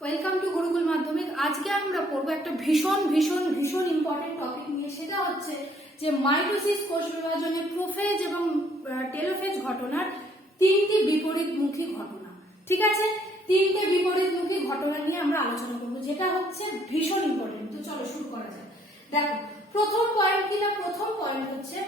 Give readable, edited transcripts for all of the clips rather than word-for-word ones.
Welcome to Gurukul মাধ্যমিক। আজকে আমরা পড়বো একটা ভীষণ ভীষণ ভীষণ ইম্পর্টেন্ট টপিক নিয়ে। সেটা হচ্ছে যে মাইটোসিস কোষ বিভাজনে প্রোফেজ এবং টেলোফেজ ঘটনার তিনটি বিপরীতমুখী ঘটনা। ঠিক আছে, তিনটে বিপরীতমুখী ঘটনা নিয়ে আমরা আলোচনা করবো, যেটা হচ্ছে ভীষণ ইম্পর্টেন্ট। তো চলো শুরু করা যায়। দেখো, প্রথম পয়েন্ট হচ্ছে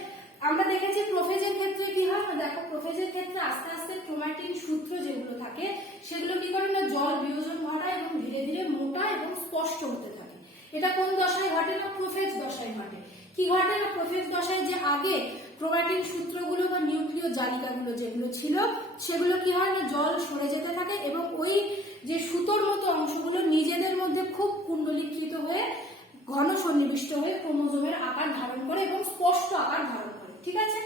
আমরা দেখেছি প্রোফেজের ক্ষেত্রে কি হয় না। দেখো, প্রোফেজের ক্ষেত্রে আস্তে আস্তে ক্রোমাটিন সূত্র যেগুলো থাকে সেগুলো কি করে না, জল বিয়োজন ঘটায় এবং ধীরে ধীরে মোটা এবং স্পষ্ট হতে থাকে। এটা কোন দশায় ঘটে না, প্রোফেজ দশায় ঘটে। কি ঘটে না, প্রোফেজ দশায় যে আগে ক্রোমাটিন সূত্রগুলো বা নিউক্লিয় জালিকাগুলো যেগুলো ছিল সেগুলো কি হয় না, জল সরে যেতে থাকে এবং ওই যে সুতোর মতো অংশগুলো নিজেদের মধ্যে খুব কুণ্ডলীকৃত হয়ে ঘন সন্নিবিষ্ট হয়ে ক্রোমোজোমের আকার ধারণ করে এবং স্পষ্ট আকার ধারণ করে। ঠিক আছে,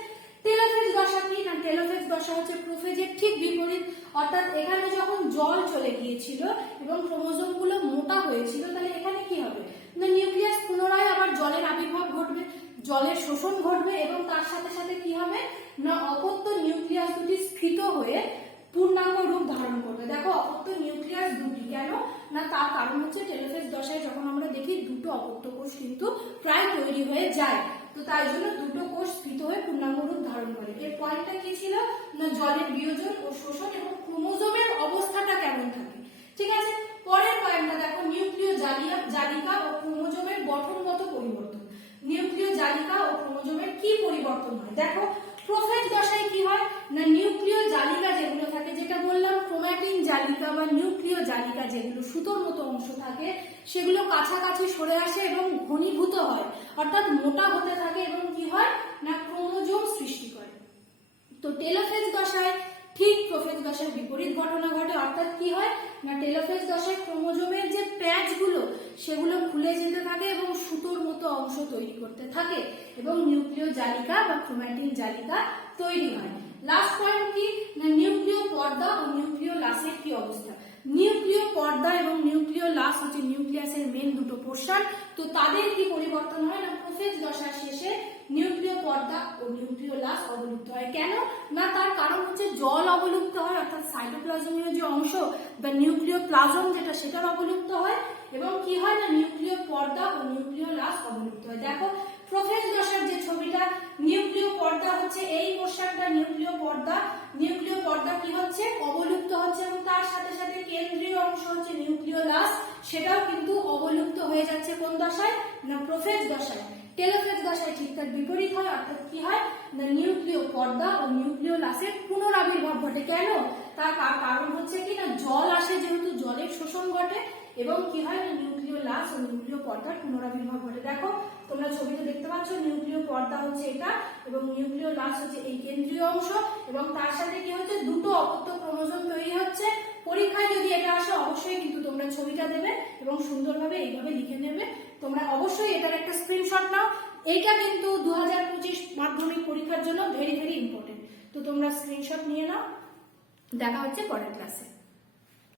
টেলোফেজ দশা কি না, টেলোফেজ দশা হচ্ছে প্রোফেজের ঠিক বিপরীত। অর্থাৎ এখানে যখন জল চলে গিয়েছিল এবং ক্রোমোজোম গুলো মোটা হয়েছিল, তাহলে এখানে কি হবে না, নিউক্লিয়াস পুনরায় আবার জলের আবির্ভাব ঘটবে, জলের শোষণ ঘটবে এবং তার সাথে সাথে কি হবে না, অপত্য নিউক্লিয়াস দুটি স্ফীত হয়ে পূর্ণাঙ্গ রূপ ধারণ করবে। দেখো, অপত্য নিউক্লিয়াস দুটি কেন না, তার কারণ হচ্ছে টেলোফেজ দশায় যখন আমরা দেখি দুটো অপত্য কোষ কিন্তু প্রায় তৈরি হয়ে যায়, তো তাই জন্য দুটো কোষ স্ফীত হয়ে পূর্ণাঙ্গ রূপ ধারণ করে। এর পয়েন্টটা কি ছিল না, জলের বিয়োজন ও শোষণ এবং ক্রোমোজোমের অবস্থাটা কেমন থাকে। ঠিক আছে, পরের পয়েন্টটা দেখো, নিউক্লিয় জালিকা ও ক্রোমোজোমের গঠনগত পরিবর্তন। নিউক্লিয় জালিকা ও ক্রোমোজোমের কি পরিবর্তন হয়। দেখো, প্রোফেজ দশায় কি হয় না, নিউক্লিয় জালিকা যেগুলো থাকে, যেটা বললাম ক্রোমাটিন জালিকা বা নিউক্লিয় জালিকা যেগুলো সুতোর মতো অংশ থাকে, সেগুলো কাছাকাছি সরে আসে এবং ঘনীভূত হয়, অর্থাৎ মোটা হতে থাকে এবং কি হয় না, ক্রোমোজোম সৃষ্টি করে। তো টেলোফেজ দশায় ঠিক প্রোফেজ দশার বিপরীত ঘটনা ঘটে। অর্থাৎ কি হয় না, টেলোফেজ দশায় ক্রোমোজোমের যে প্যাচগুলো সেগুলো খুলে যেতে থাকে এবং সুতোর মতো অংশ তৈরি করতে থাকে এবং নিউক্লিয় জালিকা বা ক্রোমাটিন জালিকা তৈরি হয়। লাস্ট পয়েন্ট কি না, নিউক্লিয় পর্দা ও নিউক্লিয় লাসের কি অবস্থা। নিউক্লিয় পর্দা এবং নিউক্লিয় লাস হচ্ছে নিউক্লিয়াসের মেন দুটো পোর্শন। তো তাদের কি পরিবর্তন হয় না, প্রোফেজ দশার শেষে নিউক্লিয় পর্দা ও নিউক্লিয় লাস অবলুপ্ত হয়। কেন না, তার কারণ হচ্ছে জল অবলুপ্ত হয়, অর্থাৎ সাইটোপ্লাজমীয় যে অংশ বা নিউক্লিয় প্লাজম যেটা, সেটার অবলুপ্ত হয় এবং কি হয় না, নিউক্লিয় পর্দা ও নিউক্লিয় লাস অবলুপ্ত হয়। দেখো, প্রোফেজ দশার যে ছবিটা, নিউক্লিয় পর্দা হচ্ছে এই পোর্শনটা নিউক্লিয় পর্দা কি হচ্ছে, অবলুপ্ত হচ্ছে এবং তার সাথে সাথে কেন্দ্রীয় অংশ হচ্ছে নিউক্লিয় লাস, সেটাও কিন্তু অবলুপ্ত হয়ে যাচ্ছে কোন দশায় না, প্রোফেজ দশায়। টেলোফেজ দশায় ঠিক তার বিপরীত হয়। অর্থাৎ কি হয় না, নিউক্লিয় পর্দা ও নিউক্লিয় লাসের পুনরাবির্ভাব ঘটে। কেন, তার কারণ হচ্ছে কি না, জল আসে যেহেতু জলের শোষণ ঘটে এবং কি হয় না, নিউক্লিয় লাস ও নিউক্লিয় পর্দার পুনরাবির্ভাব ঘটে। দেখো, তোমরা ছবিতে দেখতে পাচ্ছ, নিউক্লিয় পর্দা হচ্ছে এটা এবং নিউক্লিয় লাস হচ্ছে এই কেন্দ্রীয় অংশ এবং তার সাথে কি হচ্ছে, দুটো অপত্য ক্রোমোজোম তৈরি হচ্ছে। পরীক্ষায় যদি এটা আসে অবশ্যই কিন্তু তোমরা ছবিটা দেবে এবং সুন্দরভাবে এইভাবে লিখে নেবে। তোমরা অবশ্যই এটার একটা স্ক্রিনশট নাও। এইটা কিন্তু 2025 মাধ্যমিক পরীক্ষার জন্য ভেরি ভেরি ইম্পর্টেন্ট। তো তোমরা স্ক্রিনশট নিয়ে নাও। দেখা হচ্ছে পরের ক্লাসে।